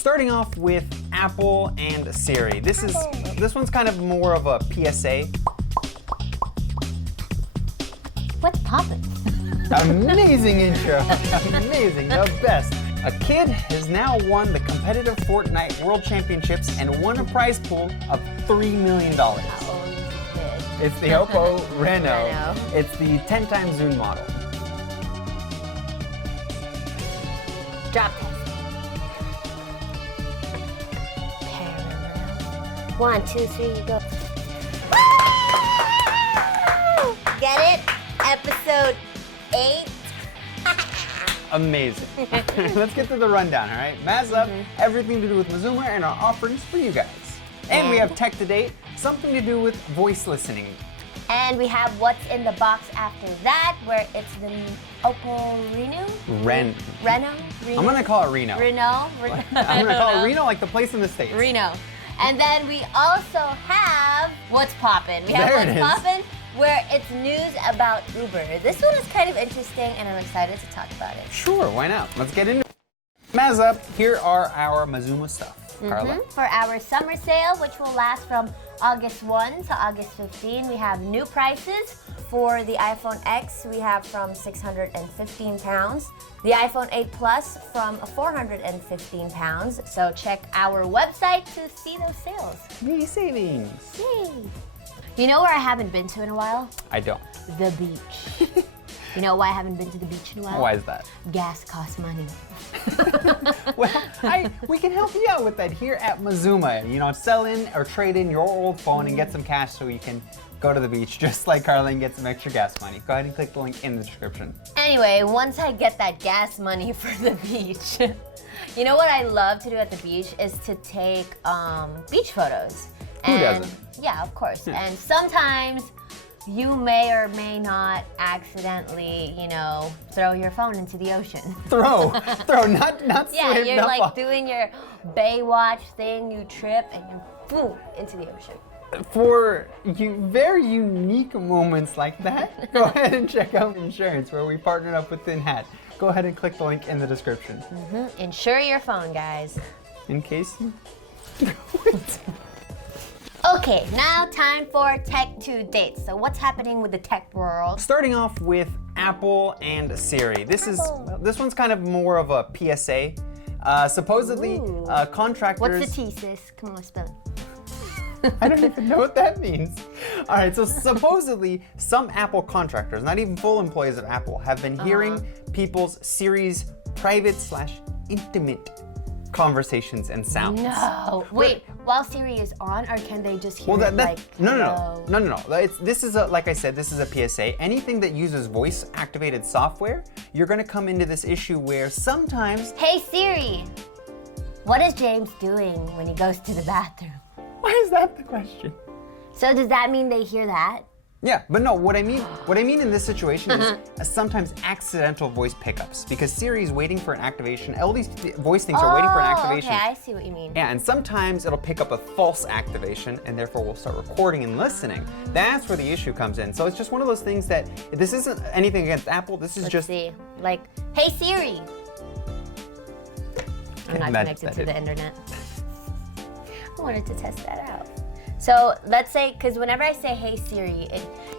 Starting off with Apple and Siri. This one's kind of more of a PSA. What's poppin'? Amazing intro. Amazing, the best. A kid has now won the competitive Fortnite World Championships and won a prize pool of $3 million. How old is the kid? It's the Oppo Reno. It's the 10 times zoom model. Drop test. Parallel. 1, 2, 3, go. Get it? Episode 8. Amazing. Let's get to the rundown, all right? Mazuma, everything to do with Mazuma and our offerings for you guys. And we have tech to date, something to do with voice listening. And we have what's in the box after that, where it's the Oppo Reno? Reno? I'm gonna call it Reno. Reno? I'm gonna call it Reno, like the place in the States. Reno. And then we also have What's Poppin'. We have There it What's is. Poppin', where it's news about Uber. This one is kind of interesting, and I'm excited to talk about it. Sure, why not? Let's get into it. Mazuma, here are our Mazuma stuff. Carla? For our summer sale, which will last from August 1 to August 15, we have new prices. For the iPhone X, we have from £615. The iPhone 8 Plus from £415. So check our website to see those sales. Yay, savings. Yay! You know where I haven't been to in a while? I don't. The beach. You know why I haven't been to the beach in a while? Why is that? Gas costs money. Well, we can help you out with that here at Mazuma. You know, sell in or trade in your old phone and get some cash so you can go to the beach just like Carla and get some extra gas money. Go ahead and click the link in the description. Anyway, once I get that gas money for the beach, you know what I love to do at the beach is to take beach photos. Who doesn't? Yeah, of course. And sometimes you may or may not accidentally, you know, throw your phone into the ocean. Throw, not Yeah, swim, you're not like fall. doing your Baywatch thing, you trip and you boom into the ocean. For very unique moments like that, go ahead and check out Insurance, where we partnered up with Thin Hat. Go ahead and click the link in the description. Insure your phone, guys. In case you... Okay, now time for Tech to Date. So what's happening with the tech world? Starting off with Apple and Siri. This one's kind of more of a PSA. Supposedly, contractors... What's the T, sis? Come on, spell it. I don't even know what that means. All right, so supposedly some Apple contractors, not even full employees of Apple, have been hearing people's Siri's private/intimate conversations and sounds. No. Wait, while Siri is on, or can they just hear it like, No. This is like I said, this is a PSA. Anything that uses voice-activated software, you're gonna come into this issue where sometimes... Hey Siri, what is James doing when he goes to the bathroom? Why is that the question? So does that mean they hear that? Yeah, but no, what I mean in this situation is sometimes accidental voice pickups, because Siri is waiting for an activation. All these voice things are waiting for an activation. Okay, I see what you mean. Yeah, and sometimes it'll pick up a false activation, and therefore we'll start recording and listening. That's where the issue comes in. So it's just one of those things that, this isn't anything against Apple, this is Let's see. Like, hey Siri. I'm not connected to the internet. I wanted to test that out. So let's say, because whenever I say hey Siri,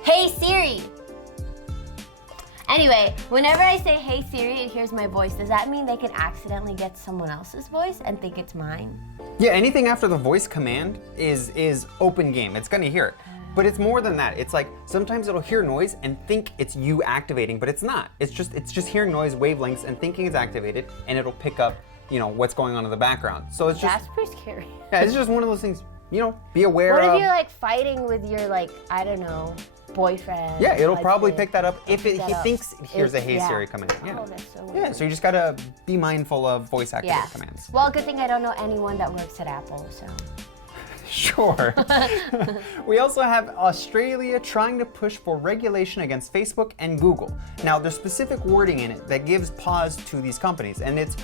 hey Siri! Anyway, whenever I say hey Siri, it hears my voice. Does that mean they could accidentally get someone else's voice and think it's mine? Yeah, anything after the voice command is open game. It's gonna hear it. But it's more than that. It's like sometimes it'll hear noise and think it's you activating, but it's not. It's just hearing noise wavelengths and thinking it's activated, and it'll pick up, you know, what's going on in the background. So it's just... That's pretty scary. Yeah, it's just one of those things, you know, be aware of. What if you're like fighting with your, like, I don't know, boyfriend? Yeah, it'll like probably this. pick that up if he thinks it hears a hey Yeah. Siri coming in. Yeah. Oh, that's so weird. Yeah, so you just gotta be mindful of voice activated Yeah. commands. Well, good thing I don't know anyone that works at Apple, so. Sure. We also have Australia trying to push for regulation against Facebook and Google. Now, there's specific wording in it that gives pause to these companies, and it's,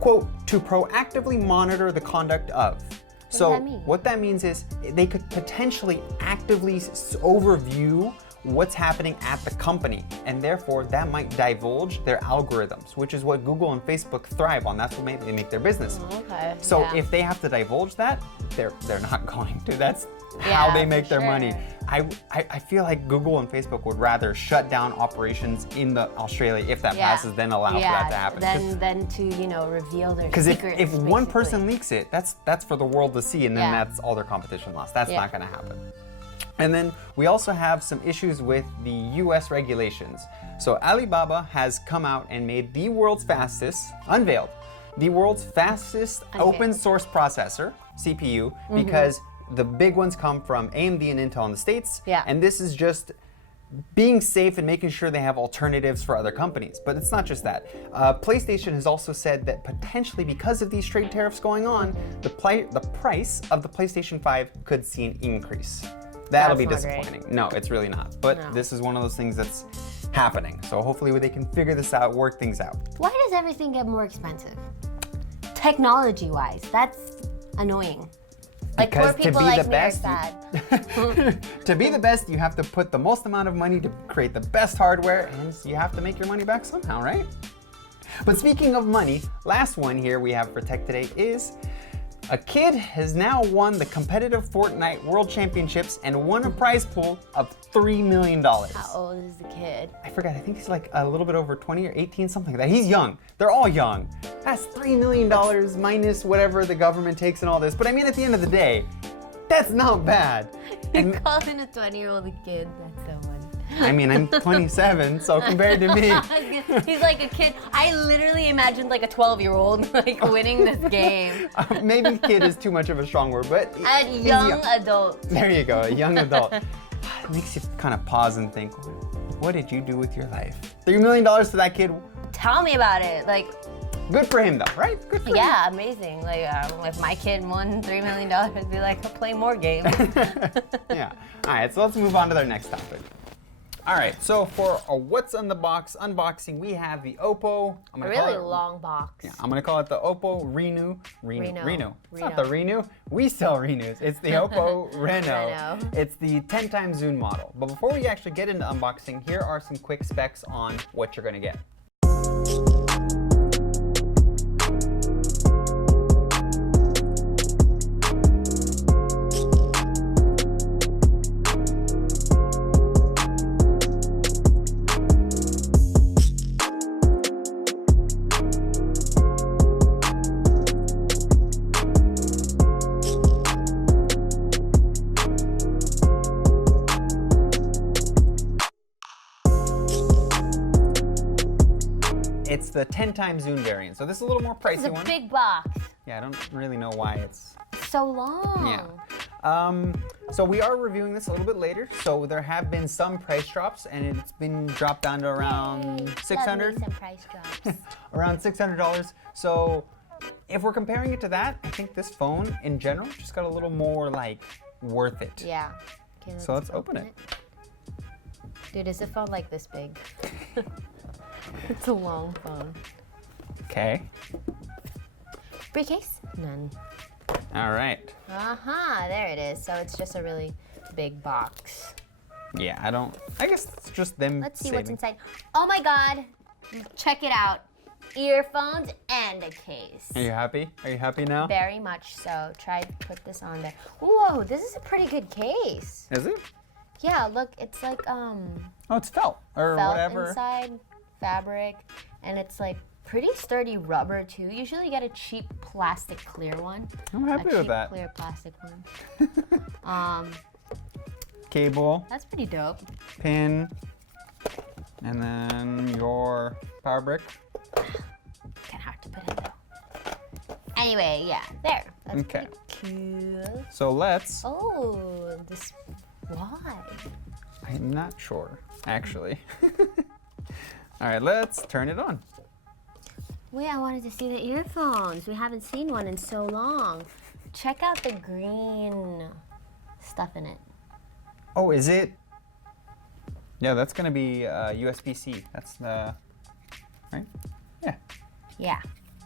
quote, to proactively monitor the conduct of. What does that mean? What that means is they could potentially actively overview what's happening at the company, and therefore that might divulge their algorithms, which is what Google and Facebook thrive on. That's what they make their business. Okay. So yeah. if they have to divulge that, they're not going to. That's how they make their money. I feel like Google and Facebook would rather shut down operations in Australia if that passes than allow for that to happen. Than to reveal their Because secrets. if one person leaks it, that's for the world to see, and then that's all their competition lost. That's not going to happen. And then we also have some issues with the US regulations. So Alibaba has come out and made unveiled the world's fastest open source processor, CPU, because the big ones come from AMD and Intel in the States. And this is just being safe and making sure they have alternatives for other companies. But it's not just that. PlayStation has also said that potentially because of these trade tariffs going on, the price of the PlayStation 5 could see an increase. That'll be disappointing. No, it's really not. But this is one of those things that's happening. So hopefully they can figure this out, work things out. Why does everything get more expensive? Technology-wise, that's annoying. Like poor people like me are sad. To be the best, you have to put the most amount of money to create the best hardware, and you have to make your money back somehow, right? But speaking of money, last one here we have for Tech Today is a kid has now won the competitive Fortnite World Championships and won a prize pool of $3 million. How old is the kid? I forgot. I think he's like a little bit over 20 or 18, something like that. He's young. They're all young. That's $3 million minus whatever the government takes and all this. But I mean, at the end of the day, that's not bad. You're calling a 20-year-old a kid. That's so funny. I mean, I'm 27, so compared to me. He's like a kid. I literally imagined like a 12-year-old like winning this game. Maybe kid is too much of a strong word, but a young adult. There you go, a young adult. It makes you kind of pause and think, what did you do with your life? $3 million to that kid. Tell me about it. Like, good for him though, right? Good for him. Yeah, amazing. Like, if my kid won $3 million, I'd be like, I'll play more games. Yeah. All right, so let's move on to their next topic. All right, so for a What's on the Box unboxing, we have the Oppo. A really long box. Yeah, I'm gonna call it the Oppo Reno. It's not the Reno. We sell Renos. It's the Oppo Reno. It's the 10 times zoom model. But before we actually get into unboxing, here are some quick specs on what you're gonna get. It's the 10 times zoom variant. So this is a little more pricey one. It's a big box. Yeah, I don't really know why it's so long. Yeah. So we are reviewing this a little bit later. So there have been some price drops, and it's been dropped down to around $600. Love me some price drops. Around $600. So if we're comparing it to that, I think this phone in general just got a little more like worth it. Yeah. Okay, so let's open it. Dude, is a phone like this big? It's a long phone. Okay. Briefcase? None. All right. There it is. So it's just a really big box. Yeah, I guess it's just them. Let's see what's inside. Oh my God. Check it out. Earphones and a case. Are you happy? Are you happy now? Very much so. Try to put this on there. Whoa, this is a pretty good case. Is it? Yeah, look, it's like Oh, it's felt or felt whatever. Inside, fabric, and it's like pretty sturdy rubber too. Usually you get a cheap plastic clear one. I'm happy with that. Clear plastic one. Cable. That's pretty dope. Pin. And then your power brick. Kind of hard to put in though. Anyway, yeah, there. That's okay. Pretty cool. So let's. Oh, this. Why? I'm not sure, actually. All right, let's turn it on. Wait, I wanted to see the earphones. We haven't seen one in so long. Check out the green stuff in it. Oh, is it? Yeah, that's gonna be USB-C. That's the, right? Yeah. Yeah.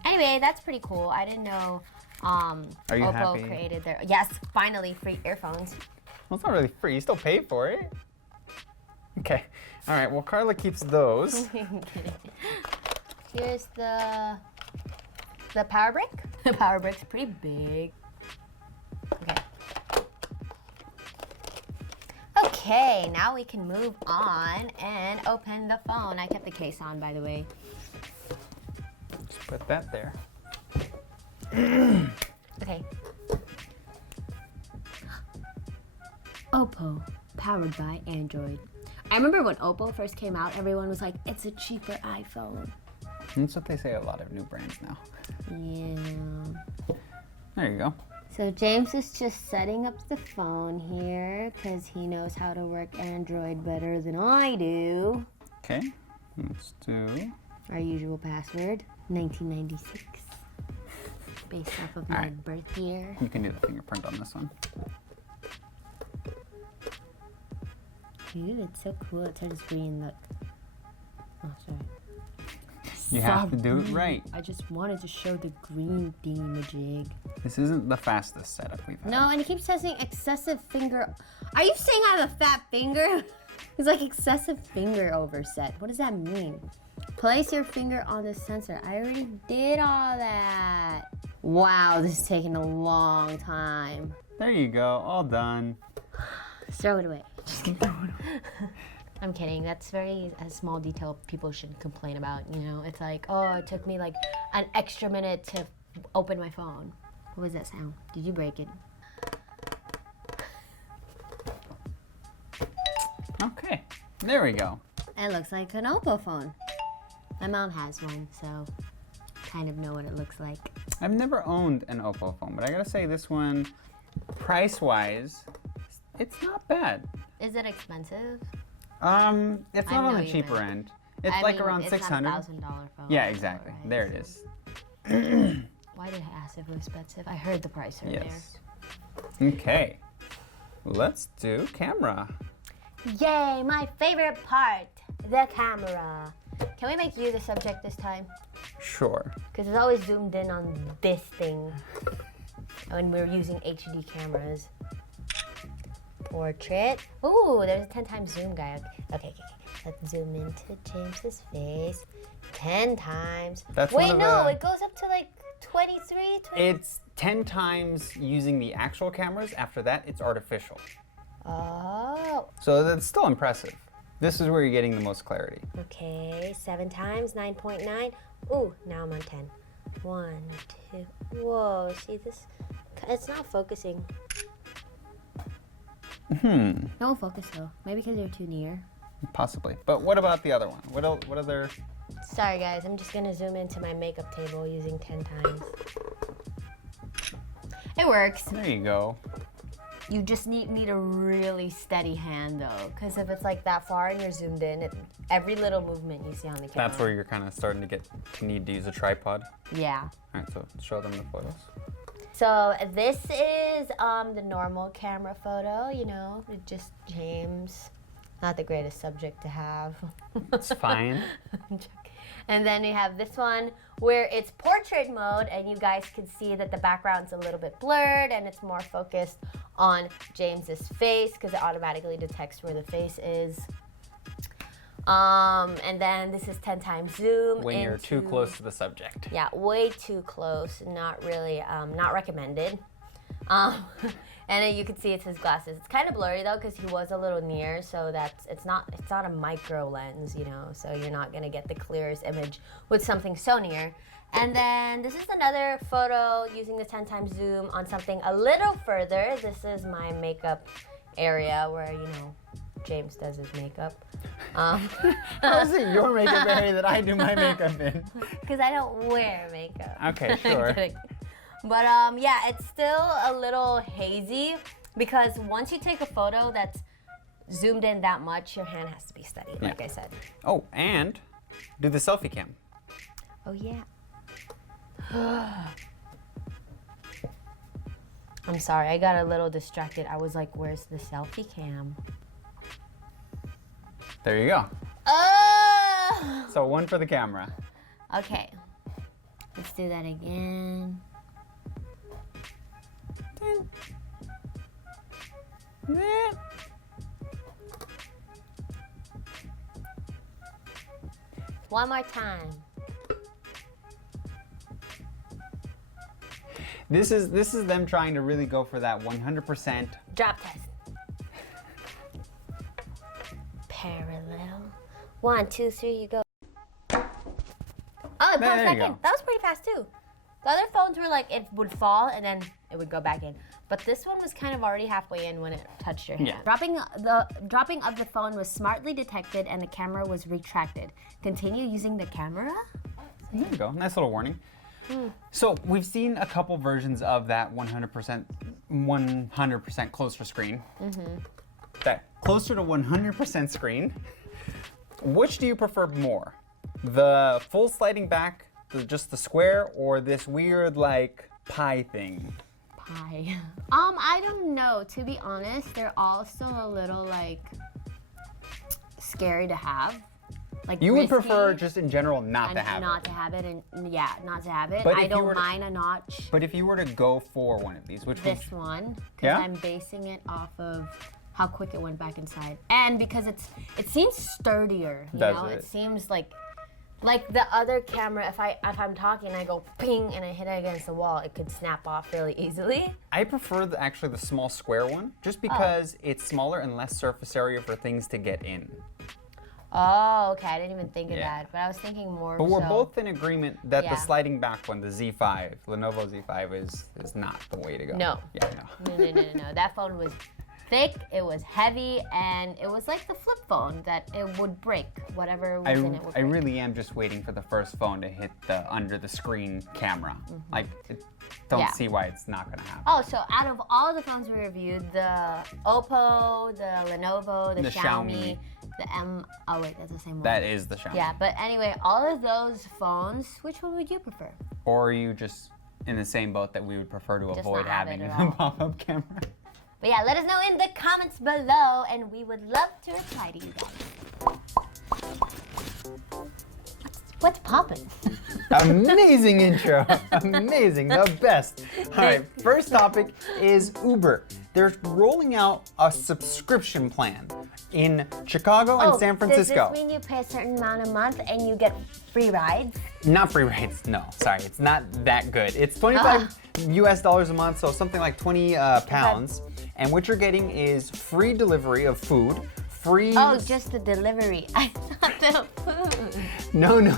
Anyway, that's pretty cool. I didn't know Are you Oppo happy? created their, yes, finally free earphones. Well, it's not really free. You still pay for it. Okay. All right. Well, Carla keeps those. Here's the power brick. The power brick's pretty big. Okay. Okay, now we can move on and open the phone. I kept the case on, by the way. Just put that there. Okay. Oppo, powered by Android. I remember when Oppo first came out, everyone was like, it's a cheaper iPhone. That's what they say a lot of new brands now. Yeah. There you go. So James is just setting up the phone here because he knows how to work Android better than I do. Okay. Let's do... Our usual password, 1996. Based off of my birth year. You can do the fingerprint on this one. Ooh, it's so cool. It turns green, look. Oh, sorry. You have to do it right. I just wanted to show the green thingamajig. This isn't the fastest setup we've had. No, and it keeps saying excessive finger. Are you saying I have a fat finger? It's like excessive finger overset. What does that mean? Place your finger on the sensor. I already did all that. Wow, this is taking a long time. There you go. All done. Throw it away. Just keep throwing it away. I'm kidding. That's very a small detail people should complain about, you know? It's like, oh, it took me like an extra minute to open my phone. What was that sound? Did you break it? Okay. There we go. It looks like an Oppo phone. My mom has one, so kind of know what it looks like. I've never owned an Oppo phone, but I gotta say this one, price-wise, it's not bad. Is it expensive? It's not on the cheaper end. It's like around $600. It's not $1,000 phone. Yeah, exactly. Right? There it is. Why did I ask if it was expensive? I heard the price earlier. Yes. Okay. Let's do camera. Yay, my favorite part, the camera. Can we make you the subject this time? Sure. Because it's always zoomed in on this thing when we're using HD cameras. Portrait. Ooh, there's a 10 times zoom guy. Okay. Let's zoom into James's face 10 times. That's Wait, no, it goes up to like 23, 20. It's 10 times using the actual cameras. After that, it's artificial. Oh. So that's still impressive. This is where you're getting the most clarity. Okay, 7 times, 9.9. Ooh, now I'm on 10. 1, 2. Whoa, see this? It's not focusing. No focus though. Maybe because you're too near. Possibly. But what about the other one? What other? Sorry guys, I'm just gonna zoom into my makeup table using 10 times. It works. There you go. You just need a really steady hand though, because if it's like that far and you're zoomed in, every little movement you see on the camera. That's where you're kind of starting to need to use a tripod. Yeah. All right, so show them the photos. So this is the normal camera photo, you know, with just James. Not the greatest subject to have. It's fine. And then we have this one where it's portrait mode and you guys can see that the background's a little bit blurred and it's more focused on James's face because it automatically detects where the face is. And then this is 10 times zoom. When you're too close to the subject. Yeah, way too close. Not really, not recommended. And then you can see it's his glasses. It's kind of blurry though because he was a little near, so it's not a micro lens, you know. So you're not gonna get the clearest image with something so near. And then this is another photo using the 10 times zoom on something a little further. This is my makeup area where, you know, James does his makeup. How is it your makeup area that I do my makeup in? Because I don't wear makeup. Okay, sure. But yeah, it's still a little hazy because once you take a photo that's zoomed in that much, your hand has to be steady, like I said. Oh, and do the selfie cam. Oh, yeah. I'm sorry, I got a little distracted. I was like, where's the selfie cam? There you go. Oh! So one for the camera. Okay. Let's do that again. One more time. This is them trying to really go for that 100%. Drop test. Parallel. 1, 2, 3, you go. Oh, it popped back in. That was pretty fast too. The other phones were like, it would fall and then it would go back in. But this one was kind of already halfway in when it touched your hand. Yeah. Dropping of the phone was smartly detected and the camera was retracted. Continue using the camera? There you go. Nice little warning. So we've seen a couple versions of that 100% closer screen. That closer to 100% screen. Which do you prefer more? The full sliding back, just the square, or this weird like pie thing? Pie. I don't know. To be honest, they're all still a little like scary to have. Like you would risky, prefer just in general not to have not to have it, and yeah, not to have it. But I don't mind a notch. But if you were to go for one of these, which this one, because Yeah? I'm basing it off of how quick it went back inside, and because it seems sturdier. You know, it seems like the other camera. If I'm talking, I go ping and I hit it against the wall, it could snap off really easily. I prefer actually the small square one, just because it's smaller and less surface area for things to get in. Oh, okay. I didn't even think of that, but I was thinking more. But we're both in agreement that the sliding back one, the Z5, Lenovo Z5, is not the way to go. No. Yeah, no. No. That phone was thick, it was heavy, and it was like the flip phone that it would break. Whatever was in it would break. I really am just waiting for the first phone to hit the under the screen camera. Like, don't see why it's not gonna happen. Oh, so out of all the phones we reviewed, the Oppo, the Lenovo, the Xiaomi, the oh wait, that's the same one. That is the Xiaomi. Yeah, but anyway, all of those phones, which one would you prefer? Or are you just in the same boat that we would prefer to avoid having a pop-up camera? But yeah, let us know in the comments below, and we would love to reply to you guys. What's poppin'? Amazing intro. Amazing. The best. All right, first topic is Uber. They're rolling out a subscription plan in Chicago and San Francisco. Does this mean you pay a certain amount a month and you get free rides? Not free rides, no. Sorry, it's not that good. It's $25 US a month, so something like 20 pounds. And what you're getting is free delivery of food, free... Oh, just the delivery. I thought the food. No. Oh man,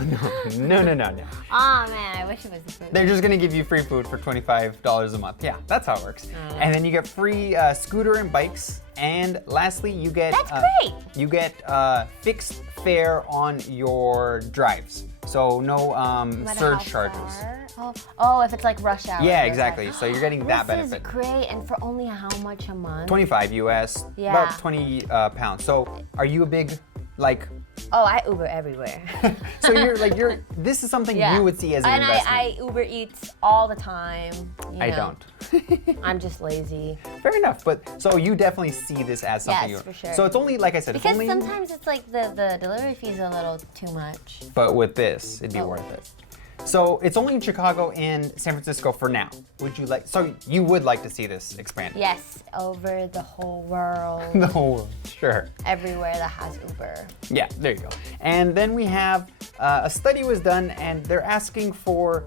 I wish it was the food. They're just gonna give you free food for $25 a month. Yeah, that's how it works. And then you get free scooter and bikes. And lastly, you get... That's great! You get fixed fare on your drives. So no surge charges. Oh, if it's like rush hour. Yeah, exactly. So you're getting that benefit. This is great, and for only how much a month? 25 US, about 20 pounds. So are you a big, like... Oh, I Uber everywhere. So this is something you would see as an investment. I Uber Eats all the time. I don't. I'm just lazy. Fair enough, but so you definitely see this as something. Yes, for sure. So it's only, like I said, because sometimes it's like the delivery fee is a little too much. But with this, it'd be worth it. So it's only in Chicago and San Francisco for now. So you would like to see this expanded? Yes, over the whole world. The whole world, sure. Everywhere that has Uber. Yeah, there you go. And then we have a study was done, and they're asking for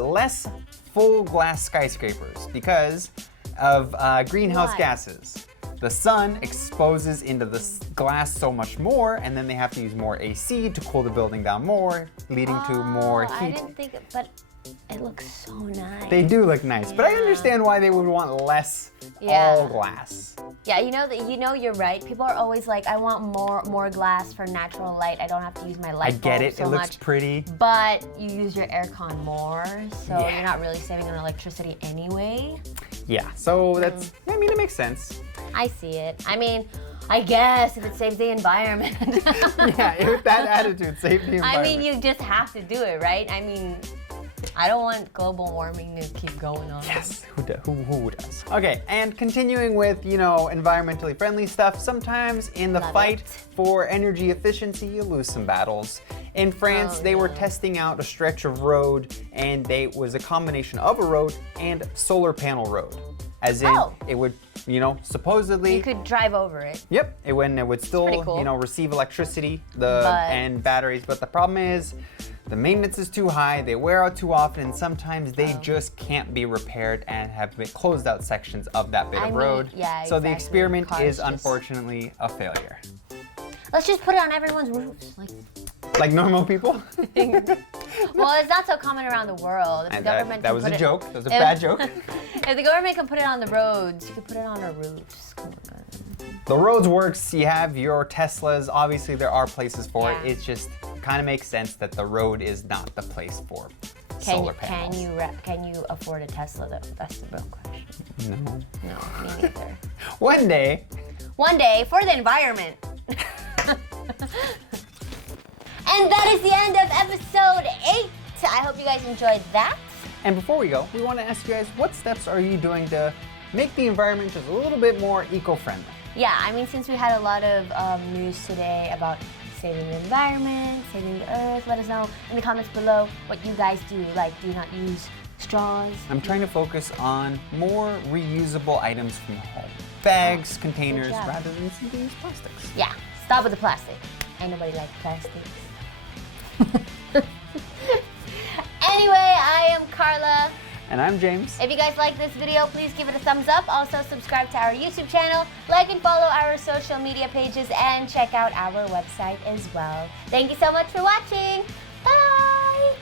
less full glass skyscrapers because of greenhouse gases. The sun exposes into the glass so much more, and then they have to use more AC to cool the building down more, leading to more heat. I didn't think, but it looks so nice. They do look nice, but I understand why they would want less all glass. Yeah, you're right. People are always like, I want more glass for natural light. I don't have to use my light bulb I get it. so it looks much. pretty. But you use your aircon more, so you're not really saving on electricity anyway. Yeah, so that's, I mean, it makes sense. I see it. I mean, I guess if it saves the environment. Yeah, with that attitude, save the environment. I mean, you just have to do it, right? I mean, I don't want global warming to keep going on. Yes, who does? Okay, and continuing with, environmentally friendly stuff, sometimes in the fight for energy efficiency, you lose some battles. In France, they were testing out a stretch of road, and it was a combination of a road and solar panel road. as in it would, supposedly. You could drive over it. Yep, it would still, pretty cool. receive electricity and batteries. But the problem is, the maintenance is too high. They wear out too often, and sometimes they just can't be repaired and have been closed out sections of that bit of road. Yeah, so the exactly. experiment Cars is just- unfortunately a failure. Let's just put it on everyone's roofs. Like normal people. Well, it's not so common around the world. If the government that can was put a it- joke. That was a bad joke. If the government can put it on the roads, you can put it on our roofs. Come on. The roads works. You have your Teslas. Obviously, there are places for Yeah. it. It just kind of makes sense that the road is not the place for solar panels. Can you afford a Tesla though? That's the real question. No. No, me neither. One day. One day for the environment. And that is the end of episode 8. I hope you guys enjoyed that. And before we go, we want to ask you guys, what steps are you doing to make the environment just a little bit more eco-friendly? Yeah, I mean, since we had a lot of news today about saving the environment, saving the earth, let us know in the comments below what you guys do. Like, do you not use straws? I'm trying to focus on more reusable items from home. Bags, containers, job. rather than single-use plastics. Yeah, stop with the plastic. Ain't nobody like plastics. Anyway, I am Carla. And I'm James. If you guys like this video, please give it a thumbs up. Also, subscribe to our YouTube channel, like and follow our social media pages, and check out our website as well. Thank you so much for watching. Bye!